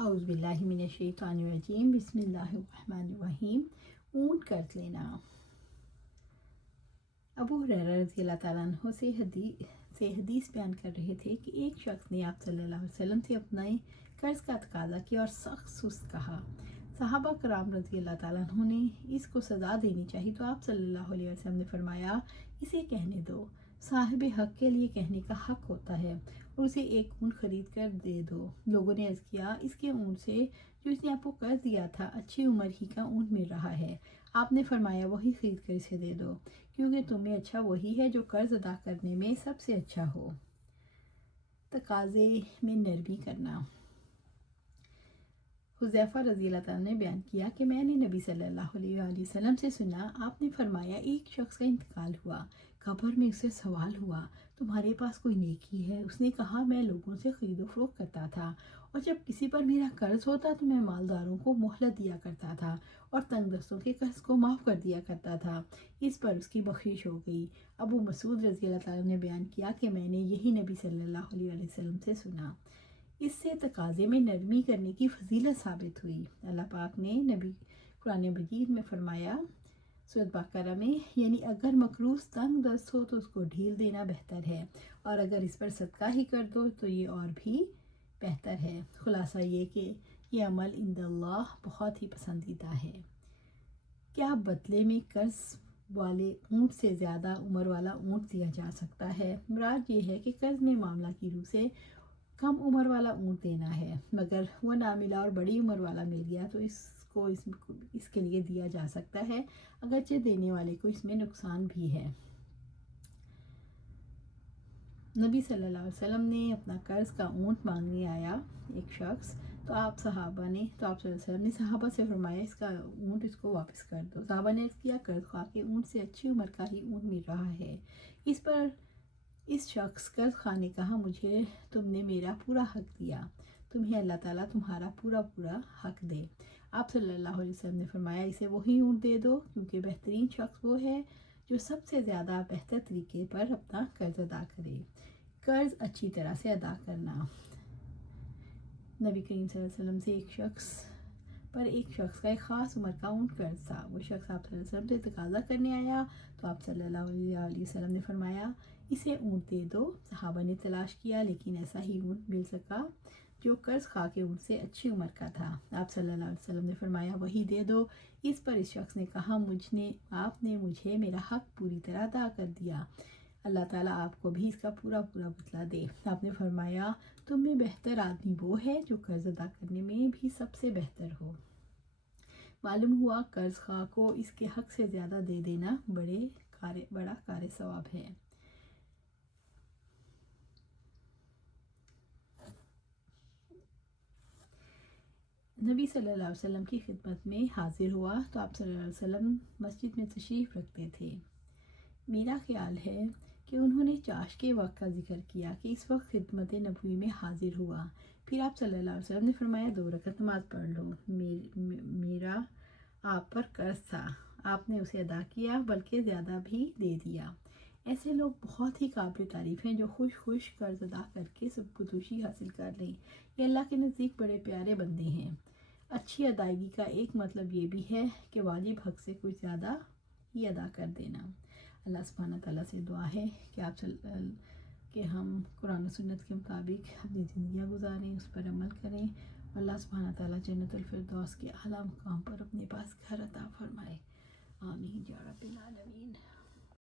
औज़ु बिल्लाहि मिनश शैतानिर रजीम बिस्मिल्लाहिर्रहमानिर रहीम। ऊँट कर्ज लेना। अबू हुरैरा रज़ियल्लाहु ताला अन्हु से हदीस बयान कर रहे थे कि एक शख्स ने आप सल्लल्लाहु अलैहि वसल्लम से अपने कर्ज का तकाजा किया और सख्त सुस्त कहा। सहाबा कराम रज़ियल्लाहु ताला अन्हु ने इसको सज़ा देनी चाहिए तो आप सल्लल्लाहु अलैहि वसल्लम ने फरमाया, इसे कहने दो, साहिब हक के लिए कहने का हक होता है और उसे एक ऊँट खरीद कर दे दो। लोगों ने अर्ज़ किया, इसके ऊँट से जो इसने आपको कर्ज दिया था अच्छी उम्र ही का ऊँट मिल रहा है। आपने फरमाया वही खरीद कर इसे दे दो, क्योंकि तुम्हें अच्छा वही है जो कर्ज अदा करने में सबसे अच्छा हो। तकाज़े में नरमी करना। हुज़ैफ़ा रज़ियल्लाहु ताला ने बयान किया कि मैंने नबी सल्लल्लाहु अलैहि वसल्लम से सुना, आपने फरमाया एक शख्स का इंतकाल हुआ, कब्र में उससे सवाल हुआ, तुम्हारे पास कोई नेकी है? उसने कहा, मैं लोगों से खरीदो फरोख्त करता था और जब किसी पर मेरा कर्ज होता तो मैं मालदारों को मोहलत दिया करता था और तंगदस्तों के कर्ज को माफ़ कर दिया करता था। इस पर उसकी बख्शिश हो गई। अबू मसूद रज़ियल्लाहु ताला ने बयान किया कि मैंने यही नबी सल्लल्लाहु अलैहि वसल्लम से सुना। इससे तकाज़े में नरमी करने की फजीलत साबित हुई। अल्लाह पाक ने नबी कुरान मजीद में फरमाया सूरह बकरा में, यानी अगर मकरूज़ तंग दस्त हो तो उसको ढील देना बेहतर है और अगर इस पर सदका ही कर दो तो ये और भी बेहतर है। खुलासा ये कि ये अमल इंदल्लाह बहुत ही पसंदीदा है। क्या बदले में कर्ज वाले ऊँट से ज़्यादा उम्र वाला ऊँट दिया जा सकता है? मुराद ये है कि कर्ज में मामला की रूह से कम उम्र वाला ऊँट देना है, मगर वो ना मिला और बड़ी उम्र वाला मिल गया तो इसके लिए दिया जा सकता है, अगरचे देने वाले को इसमें नुकसान भी है। नबी सल्लल्लाहु अलैहि वसल्लम ने अपना कर्ज का ऊँट मांगने आया एक शख्स, तो आप सल्लल्लाहु अलैहि वसल्लम ने सहाबा से फरमाया, इसका ऊँट इसको वापस कर दो। सहाबा ने किया, कर्ज खा के ऊँट से अच्छी उम्र का ही ऊँट मिल रहा है। इस पर इस शख्स कर्ज खा ने कहा, मुझे तुमने मेरा पूरा हक दिया, तुम्हें अल्लाह ताला तुम्हारा पूरा हक दे। आप सल्लल्लाहु अलैहि वसल्लम ने फरमाया, इसे वही ऊँट दे दो, क्योंकि बेहतरीन शख्स वो है जो सबसे ज़्यादा बेहतर तरीके पर अपना कर्ज अदा करे। कर्ज अच्छी तरह से अदा करना। नबी करीम सल्लल्लाहु अलैहि वसल्लम से एक शख्स का एक ख़ास उम्र का ऊँट कर्ज था। वो शख्स आप सल्लल्लाहु अलैहि वसल्लम से तकाज़ा करने आया तो आप सल्लल्लाहु अलैहि वसल्लम ने फरमाया, इसे ऊँट दे दो। सहाबा ने तलाश किया लेकिन ऐसा ही ऊँट मिल सका जो कर्ज खा के ऊँट से अच्छी उम्र का था। आप सल्लल्लाहु अलैहि वसल्लम ने फरमाया, वही दे दो। इस पर इस शख्स ने कहा, आपने मुझे मेरा हक पूरी तरह अदा कर दिया, अल्लाह ताला आपको भी इसका पूरा बदला दे। आपने फरमाया, तुम में बेहतर आदमी वो है जो कर्ज अदा करने में भी सबसे बेहतर हो। मालूम हुआ कर्ज खा को इसके हक से ज़्यादा दे देना बड़ा कार्य सवाब है। नबी सल्लल्लाहु अलैहि वसल्लम की खिदमत में हाजिर हुआ तो आप सल्लल्लाहु अलैहि वसल्लम मस्जिद में तशरीफ़ रखते थे। मेरा ख्याल है कि उन्होंने चाश के वक्त का जिक्र किया कि इस वक्त खिदमत नबवी में हाजिर हुआ। फिर आप सल्लल्लाहु अलैहि वसल्लम ने फरमाया, 2 रकअत नमाज पढ़ लो, मेरा आप पर कर्ज था, आपने उसे अदा किया, बल्कि ज़्यादा भी दे दिया। ऐसे लोग बहुत ही काबिल तारीफ़ हैं जो खुश कर्ज अदा करके सबकुतुशी हासिल कर लें। ये अल्लाह के नज़दीक बड़े प्यारे बंदे हैं। अच्छी अदायगी का एक मतलब ये भी है कि वाजिब हक से कुछ ज़्यादा ही अदा कर देना। अल्लाह सुब्हानहू तआला से दुआ है कि हम कुरान और सुन्नत के मुताबिक अपनी ज़िंदगियाँ गुजारें, उस पर अमल करें। अल्लाह सुब्हानहू तआला जन्नतुल फिरदौस के आला मुकाम पर अपने पास घर अता फरमाए। आमीन या रब्बिल आलमीन।